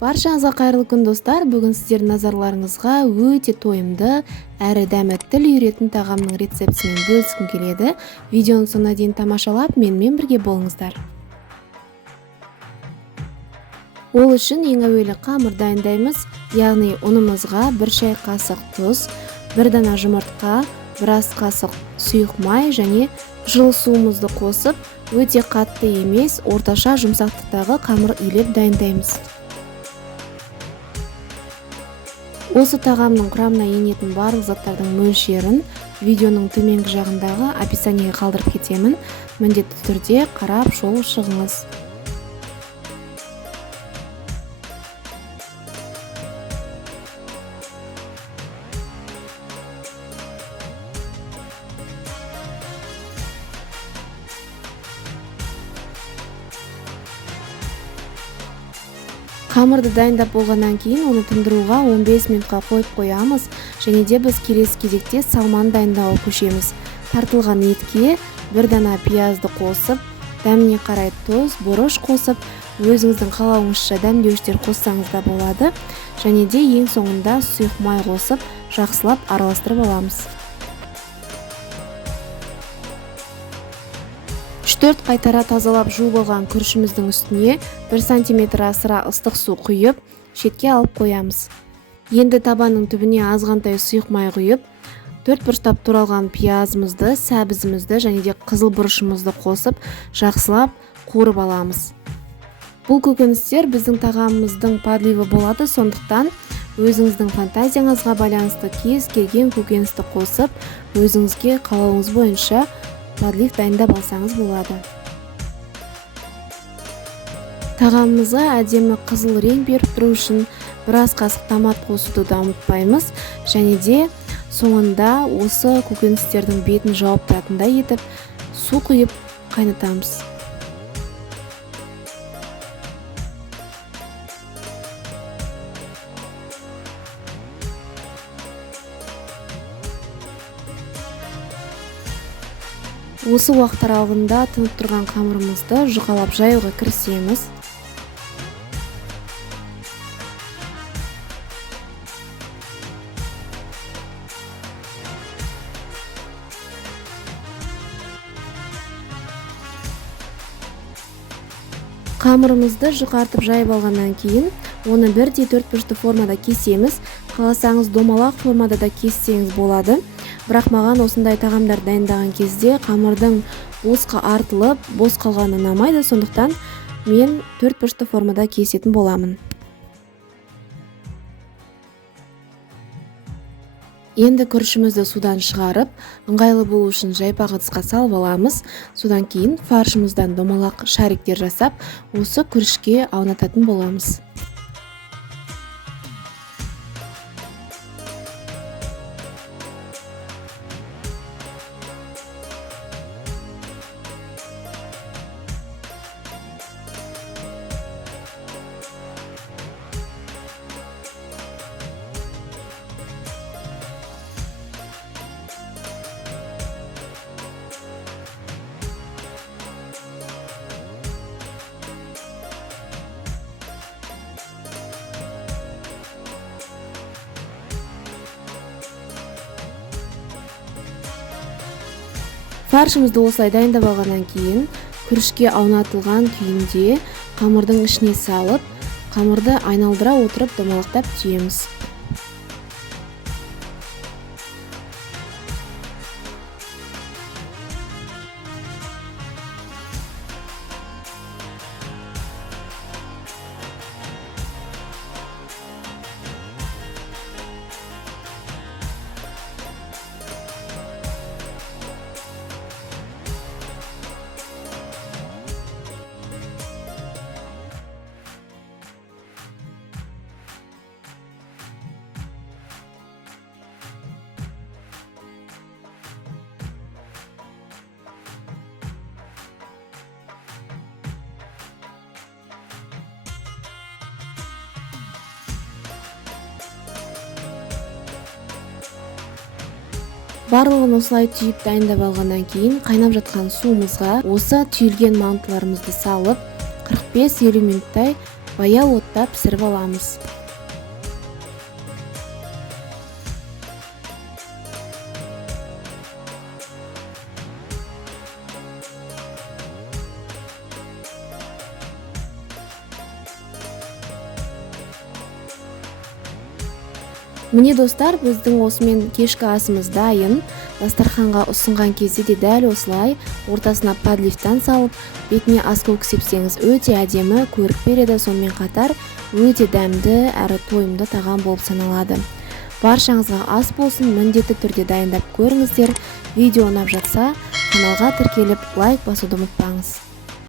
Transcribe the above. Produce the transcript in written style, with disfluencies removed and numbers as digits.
Баршаңызға қайырлы күн достар. Бүгін сіздердің назарларыңызға өте тойымды әрі дәмі тіл үйіретін тағамның рецептімен бөліскім келеді. Видеоның соңына дейін тамашалап, менімен бірге болыңыздар. Ол үшін ең әуелі қамыр дайындаймыз. Яғни ұнымызға 1 шай қасық тұз, 1 дана жұмыртқа, 1 ас қасық сұйық май және жылы суымызды қосып, өте қатты емес, орташа жұмсақтықтағы қамыр илеп дайындаймыз. Осы тағамның құрамына енетін барлық заттардың мөлшерін видеоның төменгі жағындағы описаниеге қалдырып кетемін. Міндетті түрде қарап шолып шығыңыз. Қамырды дайындап болғаннан кейін оны тындыруға 15 минутқа қойып қоямыз, және де біз келесі кезекте салманы дайындауға көшеміз. Тартылған етке 1 дана пиязды қосып, дәміне қарай тұз, бұрыш қосып, өзіңіздің қалауыңызша дәмдеуіштер қоссаңыз да болады, және де ең соңында сұйық май қосып, жақсылап араластырып аламыз. 3-4 қайтара тазалап жуып алған күрішіміздің үстіне 1 см асыра ыстық су құйып, шетке алып қоямыз. Енді табанның түбіне азғантай сұйық май құйып, 4 бұрыштап туралған пиязымызды, сәбізімізді және де қызыл бұрышымызды қосып, жақсылап қуырып аламыз. Бұл көкөністер біздің тағамымыздың подливы болады, сондықтан өзіңіздің фантазияңызға байланысты кез келген көкөністі қосып, өзіңізге қалауыңыз бойынша подлив дайындап алсаңыз болады. Тағамымызға әдемі қызыл рең беріп тұру үшін 1 ас қасық томат қосуды да ұмытпаймыз, және де соңында осы көкөністердің бетін жауып тұратындай етіп су құйып қайнатамыз. Осы уақыт аралығында тынып тұрған қамырымызды жұқалап жаюға кірісеміз. Қамырымызды жұқартып жайып алғаннан кейін, оны 1/4 бұрышты формада кесеміз. Қаласаңыз домалақ формада да кессеңіз болады. Бірақ маған осындай тағамдар дайындаған кезде қамырдың босқа артылып, бос қалғаны ұнамайды, сондықтан мен 4 бұрышты формада кесетін боламын. Енді күрішімізді судан шығарып, ыңғайлы болу үшін жайпақ ыдысқа салып аламыз. Содан кейін фаршымыздан домалақ шариктер жасап, осы күрішке аунататын боламыз. Фаршымызды осылай дайындап алғаннан кейін, күрішке аунатылған күйінде қамырдың ішіне салып, қамырды айналдыра отырып домалақтап түйеміз. Барлығын осылай түйіп дайындап алғаннан кейін қайнап жатқан суымызға осы түйілген мантыларымызды салып 45-50 минуттай баяу отта пісіріп аламыз. Міне достар, біздің осымен кешкі асымыз дайын. Дастарханға ұсынған кезде де дәл осылай ортасына подлифтан салып, бетіне аскөк сепсеңіз өте әдемі көрік береді, сонымен қатар өте дәмді әрі тойымды тағам болып саналады. Баршаңызға ас болсын, міндетті түрде дайындап көріңіздер. Видео ұнап жатса, каналға тіркеліп лайк басуды ұмытпаңыз.